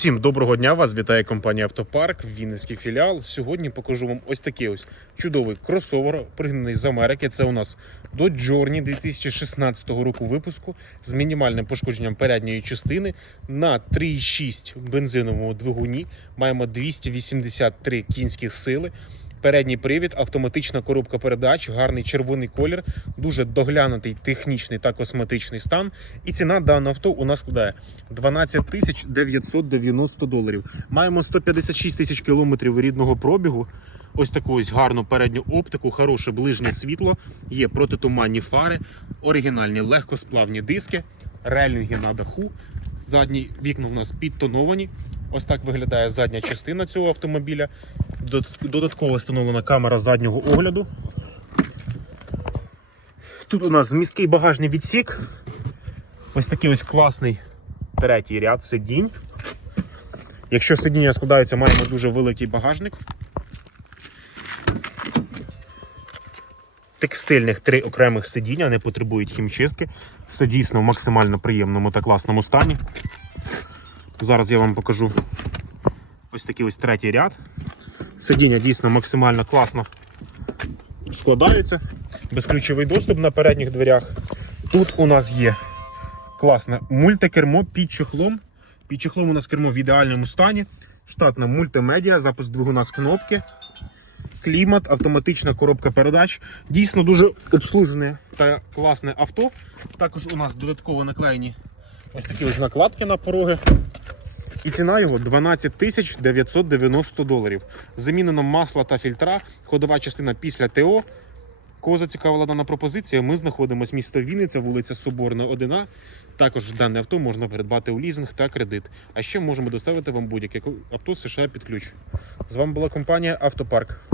Всім доброго дня! Вас вітає компанія Автопарк, Вінницький філіал. Сьогодні покажу вам ось такий ось чудовий кросовер, пригнаний з Америки. Це у нас Dodge Journey 2016 року випуску з мінімальним пошкодженням передньої частини на 3,6 бензиновому двигуні. Маємо 283 кінських сили. Передній привід, автоматична коробка передач, гарний червоний колір, дуже доглянутий технічний та косметичний стан. І ціна даного авто у нас складає 12 тисяч 990 доларів. Маємо 156 тисяч кілометрів рідного пробігу. Ось таку ось гарну передню оптику, хороше ближнє світло, є протитуманні фари, оригінальні легкосплавні диски, релінги на даху. Задні вікна у нас підтоновані. Ось так виглядає задня частина цього автомобіля. Додатково встановлена камера заднього огляду. Тут у нас міський багажний відсік. Ось такий ось класний третій ряд сидінь. Якщо сидіння складаються, маємо дуже великий багажник. Текстильних три окремих сидіння не потребують хімчистки. Все дійсно в максимально приємному та класному стані. Зараз я вам покажу ось такий ось третій ряд. Сидіння дійсно максимально класно складаються. Безключовий доступ на передніх дверях. Тут у нас є класне мультикермо під чехлом. Під чехлом у нас кермо в ідеальному стані. Штатна мультимедіа, запуск двигуна з кнопки. Клімат, автоматична коробка передач. Дійсно дуже обслужене та класне авто. Також у нас додатково наклеєні ось такі ось накладки на пороги. І ціна його 12 тисяч 990 доларів. Замінено масло та фільтра, ходова частина після ТО. Кого зацікавила дана пропозиція, ми знаходимося місто Вінниця, вулиця Соборна, 1А. Також дане авто можна придбати у лізинг та кредит. А ще можемо доставити вам будь-яке авто з США під ключ. З вами була компанія Автопарк.